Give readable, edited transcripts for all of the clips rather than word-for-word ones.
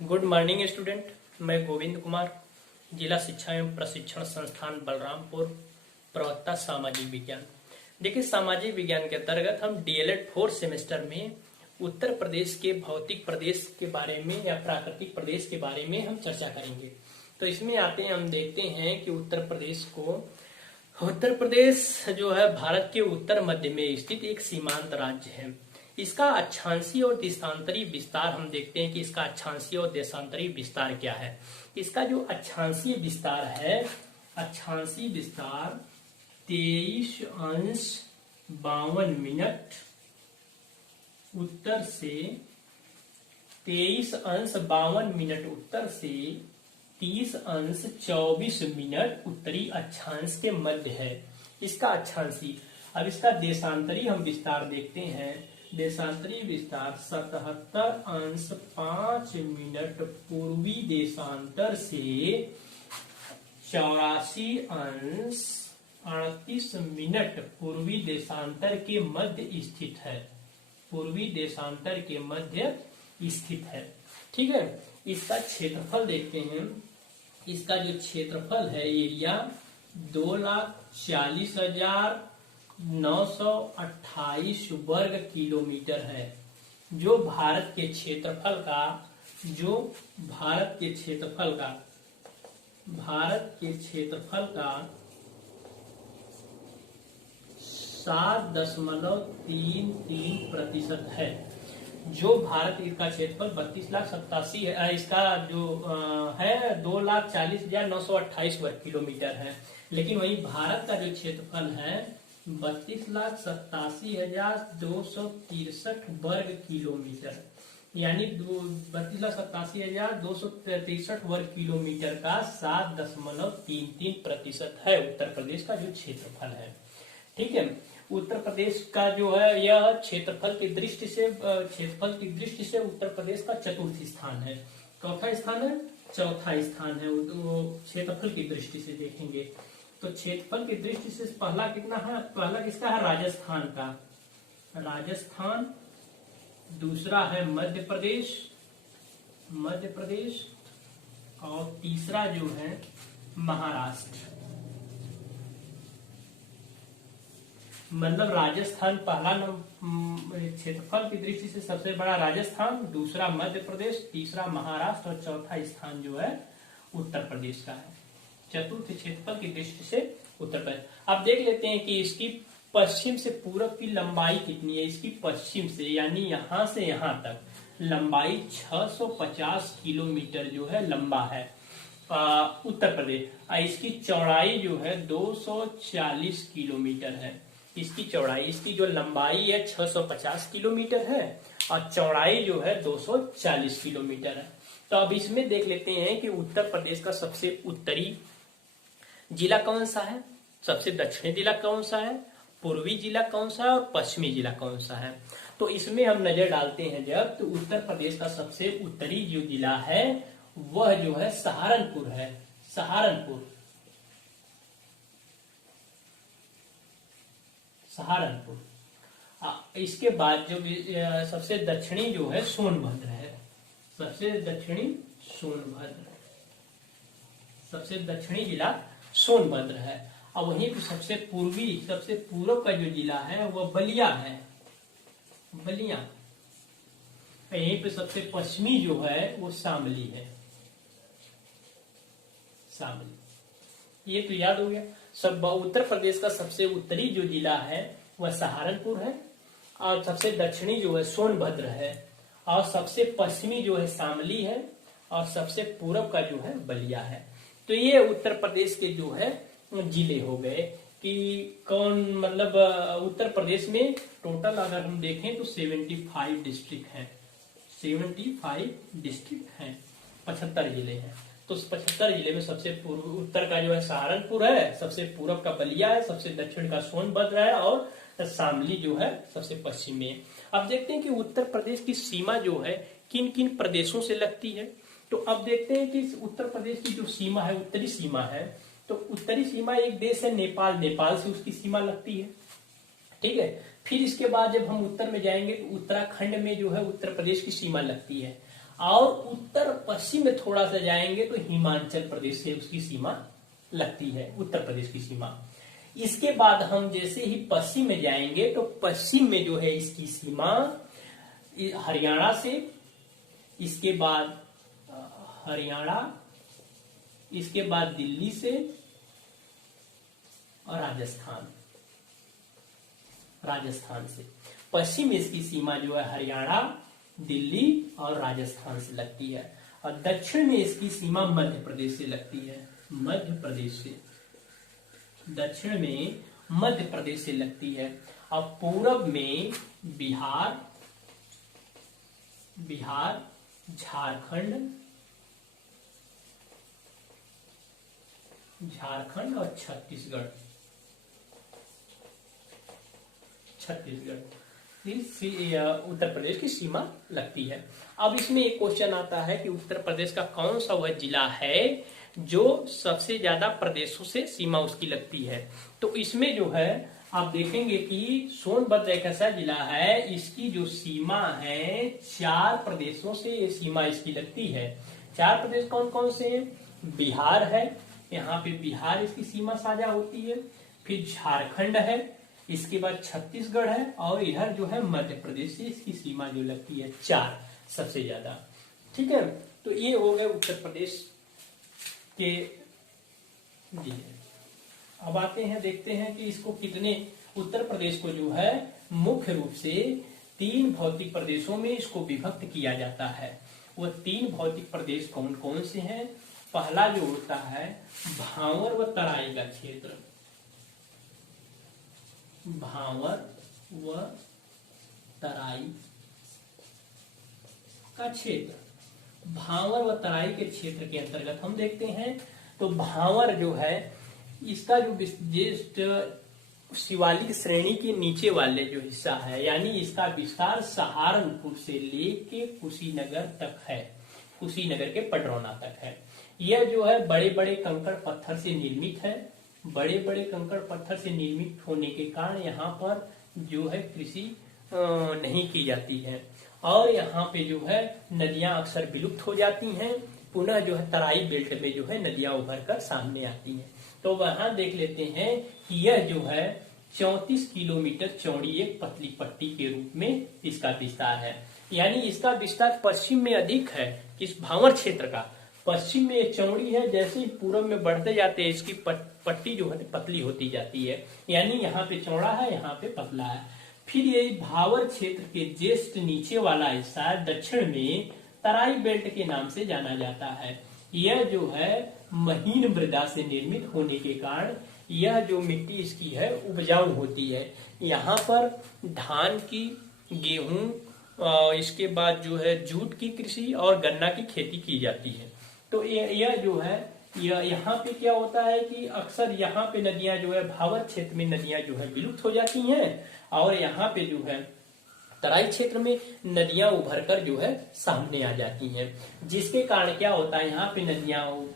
Good morning student. मैं गोविंद कुमार, जिला शिक्षा एवं प्रशिक्षण संस्थान बलरामपुर, प्रवक्ता सामाजिक विज्ञान। देखिए, सामाजिक विज्ञान के अंतर्गत हम डीएलएड 4th सेमेस्टर में उत्तर प्रदेश के भौतिक प्रदेश के बारे में या प्राकृतिक प्रदेश के बारे में हम चर्चा करेंगे। तो इसमें आते हैं, हम देखते हैं कि उत्तर प्रदेश जो है भारत के उत्तर मध्य में स्थित एक सीमांत राज्य है। इसका अक्षांशीय और देशांतरी विस्तार हम देखते हैं कि इसका अक्षांशीय और देशांतरी विस्तार क्या है। इसका जो अक्षांशीय विस्तार है, अक्षांशीय विस्तार 23°52' उत्तर से 23°52' उत्तर से 30°24' उत्तरी अक्षांश के मध्य है इसका अक्षांशीय। अब इसका देशांतरी हम विस्तार देखते हैं। देशांतरी विस्तार 77°5' पूर्वी देशांतर से 84°38' पूर्वी देशांतर के मध्य स्थित है। पूर्वी देशांतर के मध्य स्थित है। ठीक है। इसका क्षेत्रफल देखते हैं। इसका जो क्षेत्रफल है, एरिया 2,40,928 वर्ग किलोमीटर है। जो भारत के क्षेत्रफल का 7.33% है। जो भारत का क्षेत्रफल 32,87,000 है, इसका जो है 2,40,928 वर्ग किलोमीटर है। लेकिन वही भारत का जो क्षेत्रफल है 32,87,263 वर्ग किलोमीटर, यानी 32,87,263 वर्ग किलोमीटर का 7.33% है उत्तर प्रदेश का जो क्षेत्रफल है। ठीक है। उत्तर प्रदेश का जो है यह क्षेत्रफल की दृष्टि से उत्तर प्रदेश का चतुर्थ स्थान है। चौथा स्थान है, क्षेत्रफल की दृष्टि से देखेंगे तो क्षेत्रफल की दृष्टि से पहला कितना है? पहला किसका है? राजस्थान का। राजस्थान। दूसरा है मध्य प्रदेश और तीसरा जो है महाराष्ट्र। मतलब राजस्थान पहला क्षेत्रफल की दृष्टि से सबसे बड़ा राजस्थान, दूसरा मध्य प्रदेश, तीसरा महाराष्ट्र और चौथा स्थान जो है उत्तर प्रदेश का है। चतुर्थ क्षेत्रफल की दृष्टि से उत्तर प्रदेश। अब देख लेते हैं कि इसकी पश्चिम से पूरब की लंबाई कितनी है। इसकी पश्चिम से यानी यहां से यहां तक लंबाई 650 किलोमीटर जो है लंबा है उत्तर प्रदेश। इसकी चौड़ाई जो है 240 किलोमीटर है। इसकी चौड़ाई, इसकी जो लंबाई है 650 किलोमीटर है और चौड़ाई जो है 240 किलोमीटर है। तो अब इसमें देख लेते हैं कि उत्तर प्रदेश का सबसे उत्तरी जिला कौन सा है, सबसे दक्षिणी जिला कौन सा है, पूर्वी जिला कौन सा है और पश्चिमी जिला कौन सा है। तो इसमें हम नजर डालते हैं जब, तो उत्तर प्रदेश का सबसे उत्तरी जो जिला है वह जो है सहारनपुर है। सहारनपुर। इसके बाद जो सबसे दक्षिणी जो है सोनभद्र है। सबसे दक्षिणी जिला सोनभद्र है। और वहीं पे सबसे पूर्व का जो जिला है वह बलिया है। यहीं पे सबसे पश्चिमी जो है वो शामली है। ये तो याद हो गया। सब उत्तर प्रदेश का सबसे उत्तरी जो जिला है वह सहारनपुर है और सबसे दक्षिणी जो है सोनभद्र है और सबसे पश्चिमी जो है शामली है और सबसे पूर्व का जो है बलिया है। तो ये उत्तर प्रदेश के जो है जिले हो गए कि कौन, मतलब उत्तर प्रदेश में टोटल अगर हम देखें तो 75 डिस्ट्रिक्ट हैं। 75 डिस्ट्रिक्ट हैं, 75 जिले हैं। तो 75 जिले में सबसे पूर्व उत्तर का जो है सहारनपुर है, सबसे पूर्व का बलिया है, सबसे दक्षिण का सोनभद्र है और शामली जो है सबसे पश्चिम में। अब देखते हैं कि उत्तर प्रदेश की सीमा जो है किन किन प्रदेशों से लगती है। तो अब देखते हैं कि उत्तर प्रदेश की जो सीमा है, उत्तरी सीमा है, तो उत्तरी सीमा एक देश है नेपाल। नेपाल से उसकी सीमा लगती है। ठीक है। फिर इसके बाद जब हम उत्तर में जाएंगे तो उत्तराखंड में जो है उत्तर प्रदेश की सीमा लगती है। और उत्तर पश्चिम में थोड़ा सा जाएंगे तो हिमाचल प्रदेश से उसकी सीमा लगती है, उत्तर प्रदेश की सीमा। इसके बाद हम जैसे ही पश्चिम में जाएंगे तो पश्चिम में जो है इसकी सीमा हरियाणा से, इसके बाद हरियाणा, इसके बाद दिल्ली से और राजस्थान से। पश्चिम में इसकी सीमा जो है हरियाणा, दिल्ली और राजस्थान से लगती है। और दक्षिण में इसकी सीमा मध्य प्रदेश से लगती है, मध्य प्रदेश से, दक्षिण में मध्य प्रदेश से लगती है। और पूरब में बिहार, झारखंड और छत्तीसगढ़ उत्तर प्रदेश की सीमा लगती है। अब इसमें एक क्वेश्चन आता है कि उत्तर प्रदेश का कौन सा वह जिला है जो सबसे ज्यादा प्रदेशों से सीमा उसकी लगती है। तो इसमें जो है आप देखेंगे कि सोनभद्र एक ऐसा जिला है, इसकी जो सीमा है 4 प्रदेशों से ये सीमा इसकी लगती है। 4 प्रदेश कौन कौन से हैं? बिहार है, यहाँ पे बिहार इसकी सीमा साझा होती है, फिर झारखंड है, इसके बाद छत्तीसगढ़ है और इधर जो है मध्य प्रदेश से इसकी सीमा जो लगती है 4 सबसे ज्यादा। ठीक है, तो ये हो गए उत्तर प्रदेश के जिले। अब आते हैं, देखते हैं कि इसको कितने, उत्तर प्रदेश को जो है मुख्य रूप से 3 भौतिक प्रदेशों में इसको विभक्त किया जाता है। वो 3 भौतिक प्रदेश कौन कौन से हैं? पहला जो होता है भावर व तराई का क्षेत्र, भावर व तराई का क्षेत्र। भावर व तराई के क्षेत्र के अंतर्गत हम देखते हैं तो भावर जो है इसका जो ज्येष्ठ शिवालिक श्रेणी के नीचे वाले जो हिस्सा है, यानी इसका विस्तार सहारनपुर से लेके कुशीनगर तक है, कुशीनगर के पडरौना तक है। यह जो है बड़े बड़े कंकड़ पत्थर से निर्मित है। बड़े बड़े कंकड़ पत्थर से निर्मित होने के कारण यहाँ पर जो है कृषि नहीं की जाती है और यहाँ पे जो है नदियां अक्सर विलुप्त हो जाती हैं। पुनः जो है तराई बेल्ट में जो है नदियां उभर कर सामने आती हैं। तो वहां देख लेते हैं कि यह जो है 34 किलोमीटर चौड़ी एक पतली पट्टी के रूप में इसका विस्तार है, यानी इसका विस्तार पश्चिम में अधिक है। इस भावर क्षेत्र का पश्चिम में ये चौड़ी है, जैसे ही पूरब में बढ़ते जाते हैं इसकी पट्टी जो है पतली होती जाती है, यानी यहाँ पे चौड़ा है, यहाँ पे पतला है। फिर ये भावर क्षेत्र के ज्येष्ठ नीचे वाला हिस्सा दक्षिण में तराई बेल्ट के नाम से जाना जाता है। यह जो है महीन मृदा से निर्मित होने के कारण यह जो मिट्टी इसकी है उपजाऊ होती है। यहाँ पर धान की, गेहूं, इसके बाद जो है जूट की कृषि और गन्ना की खेती की जाती है। तो यह जो है यहाँ पे क्या होता है कि अक्सर यहाँ पे नदियां जो है भावर क्षेत्र में नदियां जो है विलुप्त हो जाती हैं और यहाँ पे जो है तराई क्षेत्र में नदियां उभर कर जो है सामने आ जाती हैं, जिसके कारण क्या होता है यहाँ पे नदियां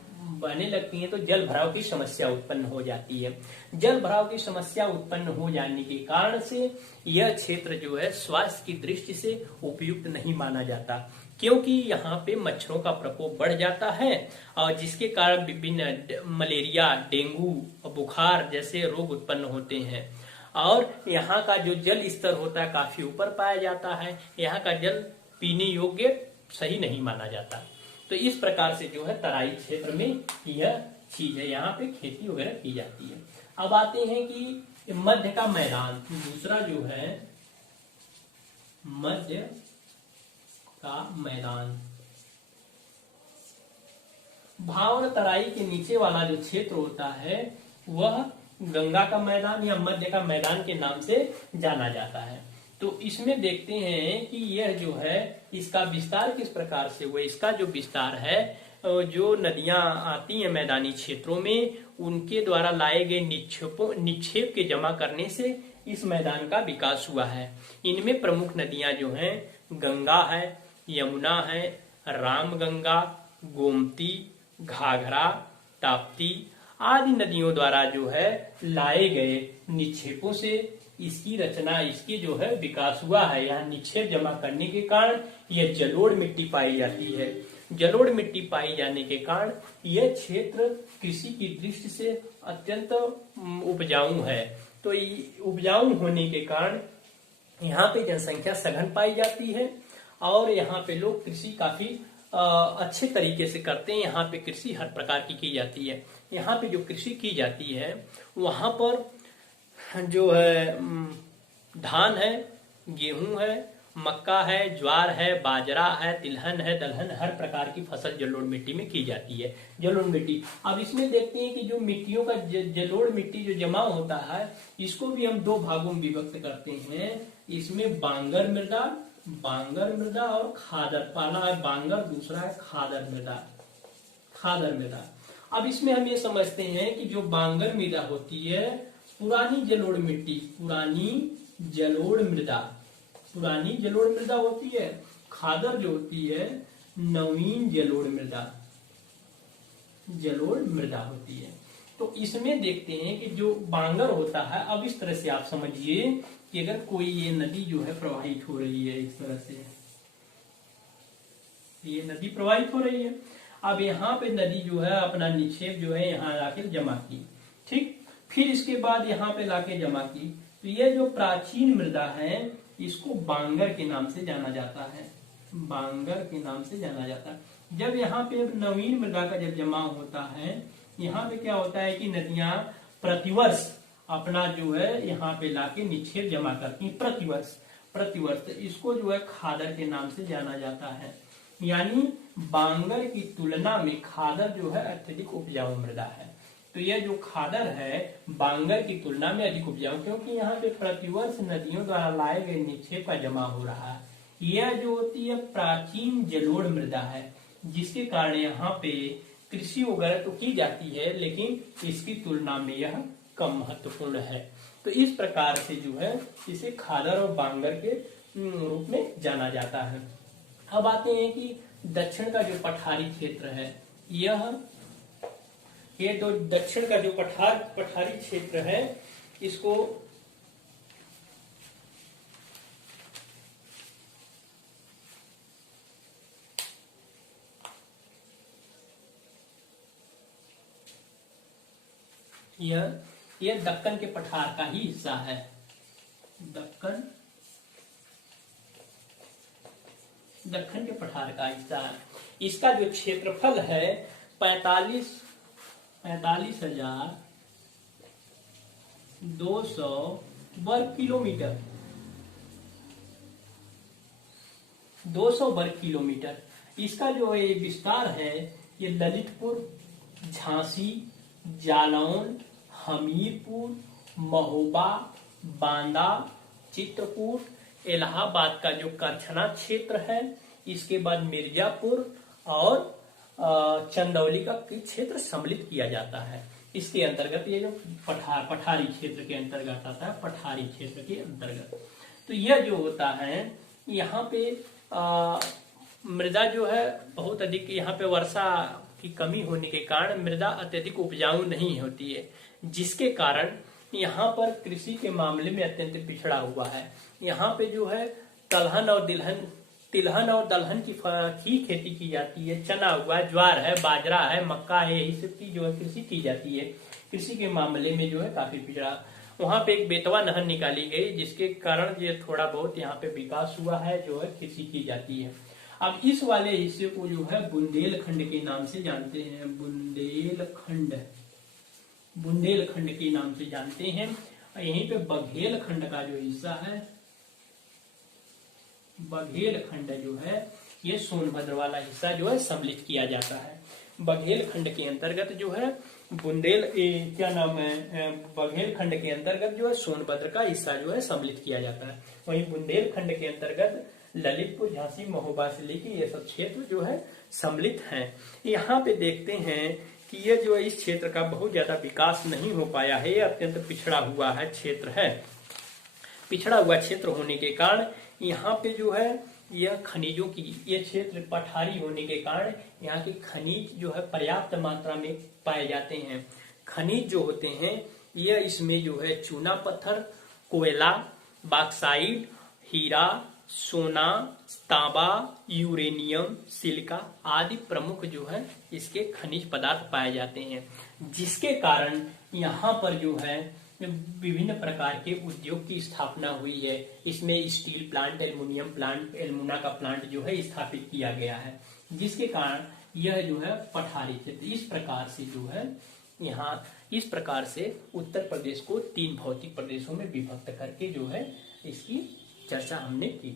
बहने लगती हैं तो जल भराव की समस्या उत्पन्न हो जाती है। जल भराव की समस्या उत्पन्न हो जाने के कारण से यह क्षेत्र जो है स्वास्थ्य की दृष्टि से उपयुक्त नहीं माना जाता, क्योंकि यहाँ पे मच्छरों का प्रकोप बढ़ जाता है और जिसके कारण विभिन्न मलेरिया, डेंगू और बुखार जैसे रोग उत्पन्न होते हैं। और यहाँ का जो जल स्तर होता है काफी ऊपर पाया जाता है। यहाँ का जल पीने योग्य सही नहीं माना जाता। तो इस प्रकार से जो है तराई क्षेत्र में यह चीज है, यहाँ पे खेती वगैरह की जाती है। अब आते हैं कि मध्य का मैदान, दूसरा जो है मध्य का मैदान। भावर तराई के नीचे वाला जो क्षेत्र होता है वह गंगा का मैदान या मध्य का मैदान के नाम से जाना जाता है। तो इसमें देखते हैं कि यह जो है इसका विस्तार किस प्रकार से हुआ। इसका जो विस्तार है, जो नदियां आती हैं मैदानी क्षेत्रों में उनके द्वारा लाए गए निक्षेप के जमा करने से इस मैदान का विकास हुआ है। इनमें प्रमुख नदियां जो हैं गंगा है, यमुना है, रामगंगा, गोमती, घाघरा, ताप्ती आदि नदियों द्वारा जो है लाए गए निक्षेपों से इसकी रचना, इसकी जो है विकास हुआ है। यहाँ निक्षेप जमा करने के कारण यह जलोढ़ मिट्टी पाई जाती है। जलोढ़ मिट्टी पाई जाने के कारण यह क्षेत्र कृषि की दृष्टि से अत्यंत उपजाऊ है। तो उपजाऊ होने के कारण यहाँ पे जनसंख्या सघन पाई जाती है और यहाँ पे लोग कृषि काफी अच्छे तरीके से करते हैं। यहाँ पे कृषि हर प्रकार की जाती है। यहाँ पे जो कृषि की जाती है वहां पर जो है धान है, गेहूं है, मक्का है, ज्वार है, बाजरा है, तिलहन है, दलहन, हर प्रकार की फसल जलोढ़ मिट्टी में की जाती है। जलोढ़ मिट्टी, अब इसमें देखते हैं कि जो मिट्टियों का जलोढ़ मिट्टी जो जमा होता है इसको भी हम दो भागों में विभक्त करते हैं। इसमें बांगर मृदा और खादर। पहला है बांगर, दूसरा है खादर मृदा। अब इसमें हम ये समझते हैं कि जो बांगर मृदा होती है पुरानी जलोढ़ मृदा होती है। खादर जो होती है नवीन जलोढ़ मृदा होती है। तो इसमें देखते हैं कि जो बांगर होता है, अब इस तरह से आप समझिए कि अगर कोई ये नदी जो है प्रवाहित हो रही है, इस तरह से ये नदी प्रवाहित हो रही है। अब यहाँ पे नदी जो है अपना निक्षेप जो है यहाँ लाके जमा की, ठीक, फिर इसके बाद यहाँ पे लाके जमा की। तो ये जो प्राचीन मृदा है इसको बांगर के नाम से जाना जाता है। जब यहाँ पे नवीन मृदा का जब जमा होता है, यहाँ पे क्या होता है कि नदियां प्रतिवर्ष अपना जो है यहाँ पे लाके निक्षेप जमा करती हैं। प्रतिवर्ष इसको जो है खादर के नाम से जाना जाता है। यानी बांगर की तुलना में खादर जो है अत्यधिक उपजाऊ मृदा है। तो यह जो खादर है बांगर की तुलना में अधिक उपजाऊ, क्योंकि यहाँ पे प्रतिवर्ष नदियों द्वारा लाए गए निक्षेप का जमा हो रहा है। यह जो होती है प्राचीन जलोढ़ मृदा है, जिसके कारण यहाँ पे कृषि वगैरह तो की जाती है लेकिन इसकी तुलना में यह कम महत्वपूर्ण है। तो इस प्रकार से जो है इसे खादर और बांगर के रूप में जाना जाता है। अब आते हैं कि दक्षिण का जो पठारी क्षेत्र है, ये तो दक्षिण का जो पठारी क्षेत्र है इसको यह दक्कन के पठार का ही हिस्सा है। दक्कन के पठार का हिस्सा है। इसका जो क्षेत्रफल है 45,200 वर्ग किलोमीटर। 200 वर्ग किलोमीटर। इसका जो ये विस्तार है ये ललितपुर, झांसी, जालौन, हमीरपुर, महोबा, बांदा, चित्रकूट, इलाहाबाद का जो करछना क्षेत्र है, इसके बाद मिर्जापुर और चंदौली का क्षेत्र सम्मिलित किया जाता है। इसके अंतर्गत ये जो पठारी क्षेत्र के अंतर्गत आता है, पठारी क्षेत्र के अंतर्गत। तो यह जो होता है यहाँ पे मृदा जो है बहुत अधिक, यहाँ पे वर्षा की कमी होने के कारण मृदा अत्यधिक उपजाऊ नहीं होती है, जिसके कारण यहाँ पर कृषि के मामले में अत्यंत पिछड़ा हुआ है। यहाँ पे जो है तिलहन और दलहन की खेती की जाती है। चना हुआ, ज्वार है, बाजरा है, मक्का है, यही सब की जो है कृषि की जाती है। कृषि के मामले में जो है काफी पिछड़ा। वहाँ पे एक बेतवा नहर निकाली गई जिसके कारण ये थोड़ा बहुत यहाँ पे विकास हुआ है, जो है कृषि की जाती है। अब इस वाले हिस्से को जो है बुंदेलखंड के नाम से जानते हैं। बुंदेलखंड के नाम से जानते हैं। यहीं पे बघेलखंड का जो हिस्सा है, बघेलखंड जो है ये सोनभद्र वाला हिस्सा जो है सम्मिलित किया जाता है। बघेलखंड के अंतर्गत जो है बघेलखंड के अंतर्गत जो है सोनभद्र का हिस्सा जो है सम्मिलित किया जाता है। वहीं बुंदेलखंड के अंतर्गत ललितपुर, झांसी, महोबा से लेकर ये सब क्षेत्र जो है सम्मिलित हैं। यहाँ पे देखते हैं कि ये जो इस क्षेत्र का बहुत ज्यादा विकास नहीं हो पाया है, ये अत्यंत पिछड़ा हुआ है क्षेत्र है। पिछड़ा हुआ क्षेत्र होने के कारण यहाँ पे जो है यह खनिजों की, ये क्षेत्र पठारी होने के कारण यहाँ के खनिज जो है पर्याप्त मात्रा में पाए जाते हैं। खनिज जो होते हैं यह इसमें जो है चूना पत्थर, कोयला, बॉक्साइट, हीरा, सोना, तांबा, यूरेनियम, सिलिका आदि प्रमुख जो है इसके खनिज पदार्थ पाए जाते हैं, जिसके कारण यहाँ पर जो है विभिन्न प्रकार के उद्योग की स्थापना हुई है। इसमें स्टील प्लांट, एल्युमिनियम प्लांट, एल्मुना का प्लांट जो है स्थापित किया गया है, जिसके कारण यह जो है पठारी क्षेत्र इस प्रकार से जो है यहाँ इस प्रकार से उत्तर प्रदेश को 3 भौतिक प्रदेशों में विभक्त करके जो है इसकी चर्चा हमने की।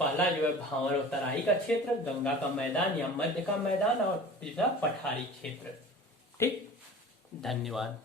पहला जो है भावर और तराई का क्षेत्र, गंगा का मैदान या मध्य का मैदान, और तीसरा पठारी क्षेत्र। ठीक, धन्यवाद।